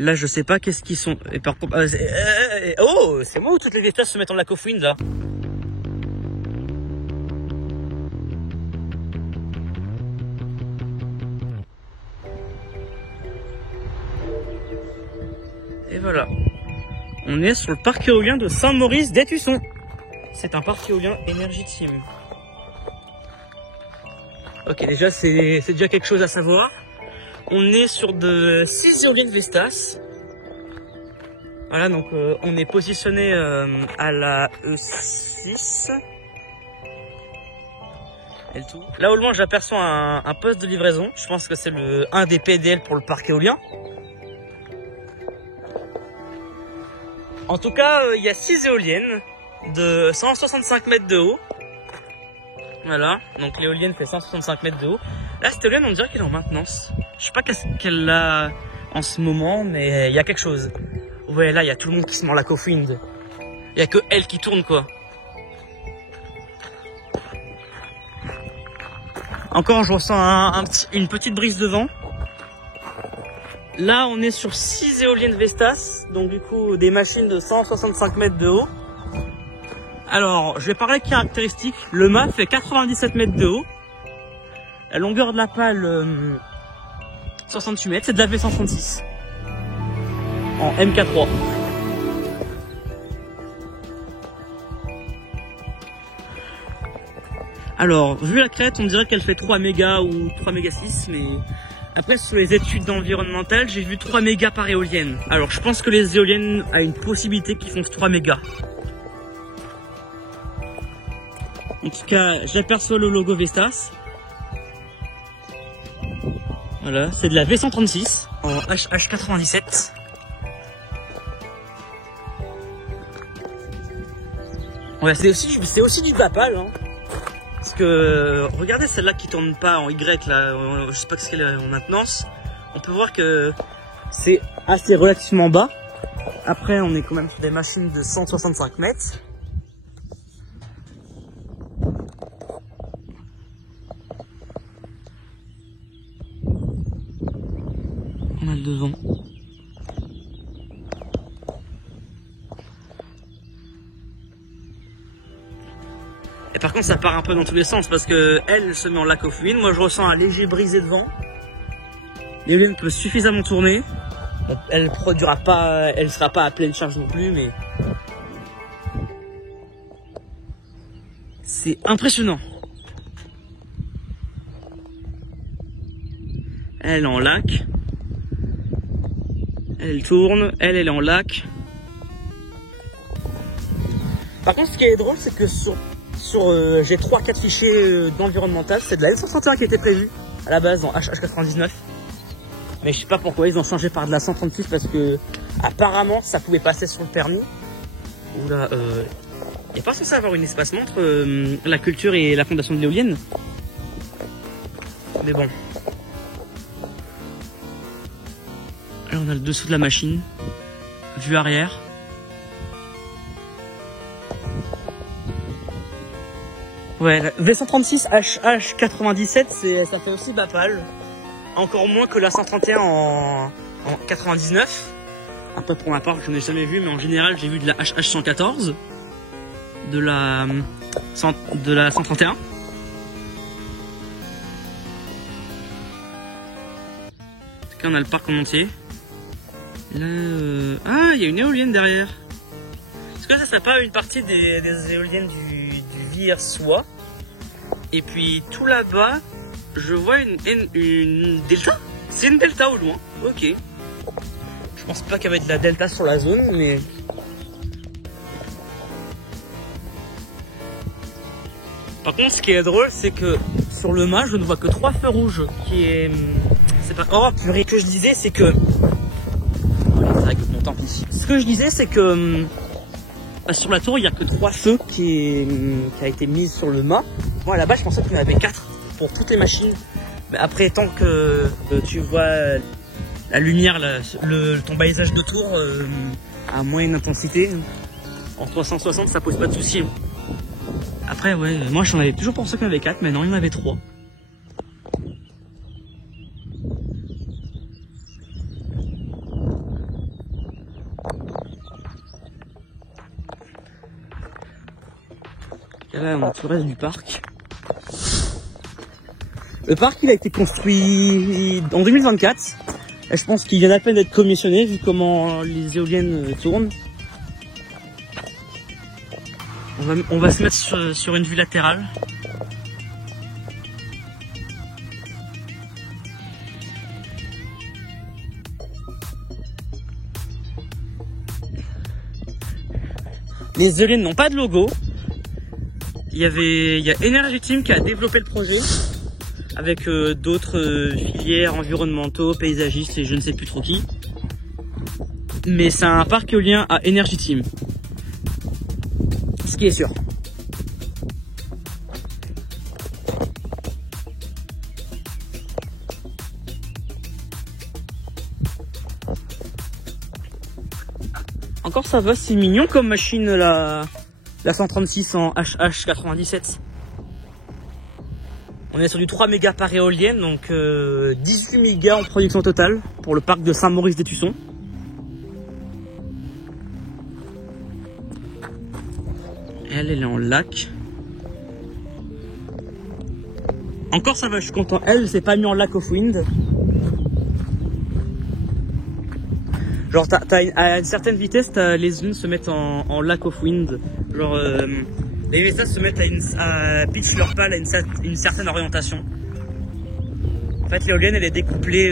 Là, je sais pas qu'est-ce qu'ils sont. Et par contre, oh, c'est moi où toutes les Vestas se mettent en lac of wind là. Et voilà. On est sur le parc éolien de Saint-Maurice d'Étusson. C'est un parc éolien Energy Team. Ok, déjà, c'est déjà quelque chose à savoir. On est sur de 6 éoliennes Vestas. Voilà, donc on est positionné à la E6. Et le tout. Là au loin, j'aperçois un poste de livraison. Je pense que c'est un des PDL pour le parc éolien. En tout cas, il y a 6 éoliennes de 165 mètres de haut. Voilà, donc l'éolienne fait 165 mètres de haut. Là, cette éolienne, on dirait qu'elle est en maintenance. Je sais pas qu'est-ce qu'elle a en ce moment, mais il y a quelque chose. Ouais, là, il y a tout le monde qui se met en lac of wind. Il y a que elle qui tourne, quoi. Encore, je ressens une petite brise de vent. Là, on est sur 6 éoliennes Vestas, donc du coup, des machines de 165 mètres de haut. Alors, je vais parler de caractéristiques. Le mât fait 97 mètres de haut. La longueur de la pale, 68 mètres. C'est de la V136. En MK3. Alors, vu la crête, on dirait qu'elle fait 3 mégas ou 3 mégas 6, mais après, sur les études environnementales, j'ai vu 3 mégas par éolienne. Alors, je pense que les éoliennes a une possibilité qu'ils font 3 mégas. En tout cas, j'aperçois le logo Vestas. Voilà, c'est de la V136 en HH97. Ouais, c'est aussi du Bapal, hein. Parce que, regardez celle-là qui tourne pas en Y, là, je sais pas ce qu'elle est en maintenance. On peut voir que c'est assez relativement bas. Après, on est quand même sur des machines de 165 mètres. On a le devant. Et par contre, ça part un peu dans tous les sens parce que elle se met en lac of wind. Moi, je ressens un léger brisé de vent. L'éolienne peut suffisamment tourner. Elle produira pas, elle sera pas à pleine charge non plus, mais c'est impressionnant. Elle est en lac. Elle tourne. Elle est en lac. Par contre, ce qui est drôle, c'est que j'ai 3-4 fichiers d'environnemental. C'est de la N131 qui était prévue à la base dans HH99. Mais je sais pas pourquoi ils ont changé par de la 136 parce que apparemment ça pouvait passer sur le permis. Oula, il n'y a pas censé avoir une espacement entre la culture et la fondation de l'éolienne. Mais bon. Là on a le dessous de la machine. Vue arrière. Ouais, la V136 HH97, ça fait aussi Bapal. Encore moins que la 131 en 99. Après pour ma part, je n'ai jamais vu, mais en général j'ai vu de la HH114, de la 131. En tout cas, on a le parc en entier. Là, ah, il y a une éolienne derrière. Est-ce que ça serait pas une partie des éoliennes du Viersois? Et puis tout là-bas, je vois une delta. C'est une delta au loin. Ok. Je pense pas qu'il y avait de la delta sur la zone, mais par contre, ce qui est drôle, c'est que sur le mât, je ne vois que 3 feux rouges. C'est pas. Oh purée, ce que je disais, c'est que. Bon, tant pis. Ce que je disais, c'est que sur la tour, il n'y a que 3 feux qui a été mis sur le mât. Moi, là-bas, je pensais qu'il y en avait 4 pour toutes les machines. Mais après, tant que tu vois la lumière, ton balayage de tour à moyenne intensité, en 360, ça pose pas de soucis. Après, ouais, moi j'en avais toujours pensé qu'il y en avait 4, mais non, il y en avait 3. Et là, on a tout le reste du parc. Le parc, il a été construit en 2024. Et je pense qu'il vient à peine d'être commissionné, vu comment les éoliennes tournent. On va se mettre sur une vue latérale. Les éoliennes n'ont pas de logo. Il y a Energy Team qui a développé le projet avec d'autres filières environnementaux, paysagistes et je ne sais plus trop qui. Mais c'est un parc éolien à Energy Team. Ce qui est sûr. Encore ça va, c'est mignon comme machine la 136 en HH97. On est sur du 3 mégas par éolienne, donc 18 mégas en production totale pour le parc de Saint-Maurice-des-Tussons. Elle est en lac. Encore ça va, je suis content. Elle, c'est pas mis en lac off-wind. Genre à une certaine vitesse, les unes se mettent en lack of wind. Genre les Vestas se mettent à pitch leur pale à une certaine orientation. En fait l'éolienne elle est découplée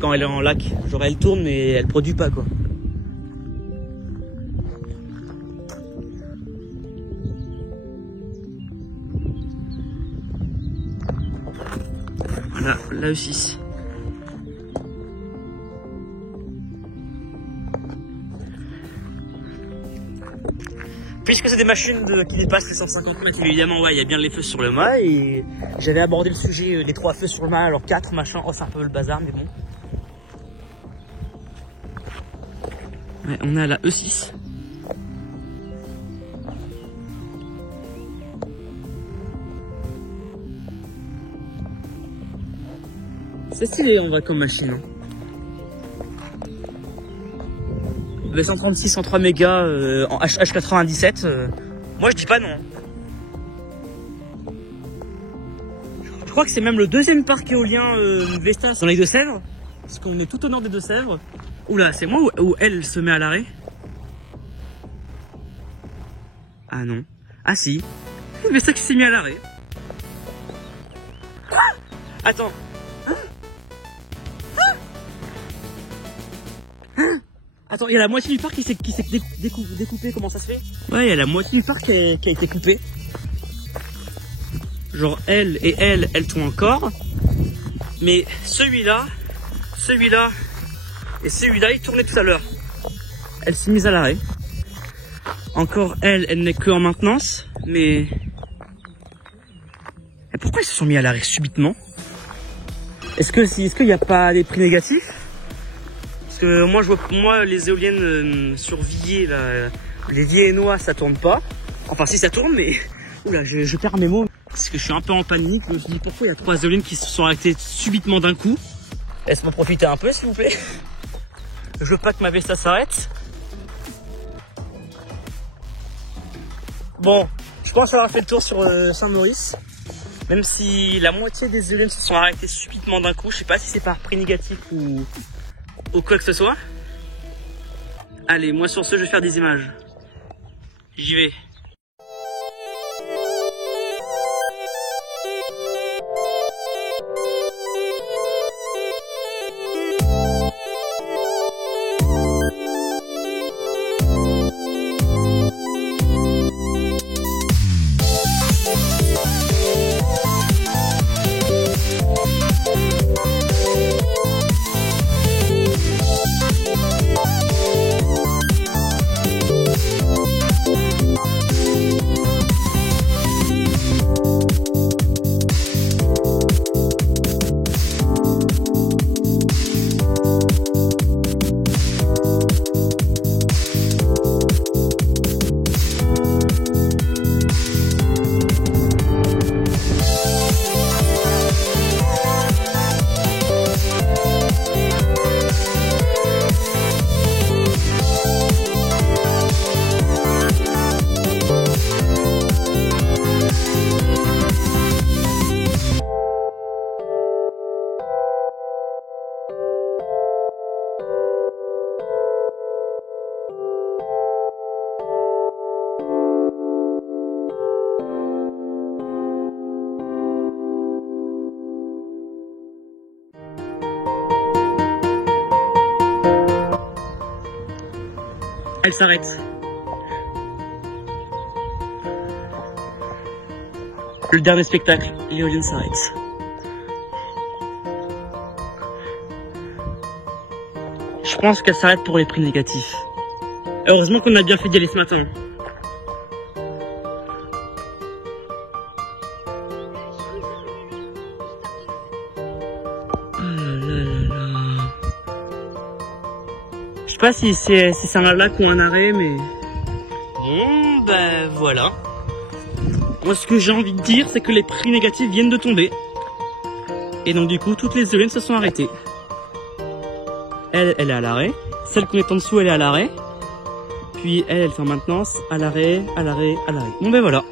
quand elle est en lac. Genre elle tourne mais elle produit pas quoi. Voilà, là aussi. Puisque c'est des machines qui dépassent les 150 mètres, évidemment, ouais, il y a bien les feux sur le mât. Et j'avais abordé le sujet des 3 feux sur le mât, alors 4 machin, oh, c'est un peu le bazar, mais bon. Ouais, on est à la E6. C'est stylé en vrai comme machine. Hein. Le 136 en 3 mégas en HH97, moi je dis pas non. Je crois que c'est même le deuxième parc éolien Vestas dans les Deux-Sèvres, parce qu'on est tout au nord des Deux-Sèvres. Oula, c'est moi ou elle se met à l'arrêt? Ah non. Ah si. C'est Vestas qui s'est mis à l'arrêt. Attends. Attends, il y a la moitié du parc qui s'est découpé, comment ça se fait? Ouais, il y a la moitié du parc qui a été coupée. Genre elle tournent encore. Mais celui-là et celui-là, ils tournaient tout à l'heure. Elle s'est mise à l'arrêt. Encore elle n'est que en maintenance, mais... Et pourquoi ils se sont mis à l'arrêt subitement? Est-ce qu'il n'y a pas des prix négatifs? Parce que moi les éoliennes sur Villiers, là, les Viennois ça tourne pas. Enfin si ça tourne mais... Oula, je perds mes mots. Parce que je suis un peu en panique, je me suis dit pourquoi il y a 3 éoliennes qui se sont arrêtées subitement d'un coup. Laisse-moi profiter un peu s'il vous plaît. Je veux pas que ma Vestas s'arrête. Bon, je pense avoir fait le tour sur Saint-Maurice. Même si la moitié des éoliennes se sont arrêtées subitement d'un coup. Je sais pas si c'est par prix négatif ou quoi que ce soit. Allez, moi sur ce, je vais faire des images. J'y vais. Elle s'arrête. Le dernier spectacle, l'éolienne s'arrête. Je pense qu'elle s'arrête pour les prix négatifs. Heureusement qu'on a bien fait d'y aller ce matin. Je sais pas si c'est un lac ou un arrêt, mais... Bon, ben voilà. Moi, ce que j'ai envie de dire, c'est que les prix négatifs viennent de tomber. Et donc, du coup, toutes les éoliennes se sont arrêtées. Elle est à l'arrêt. Celle qu'on est en dessous, elle est à l'arrêt. Puis elle fait en maintenance, à l'arrêt, à l'arrêt, à l'arrêt. Bon, ben voilà.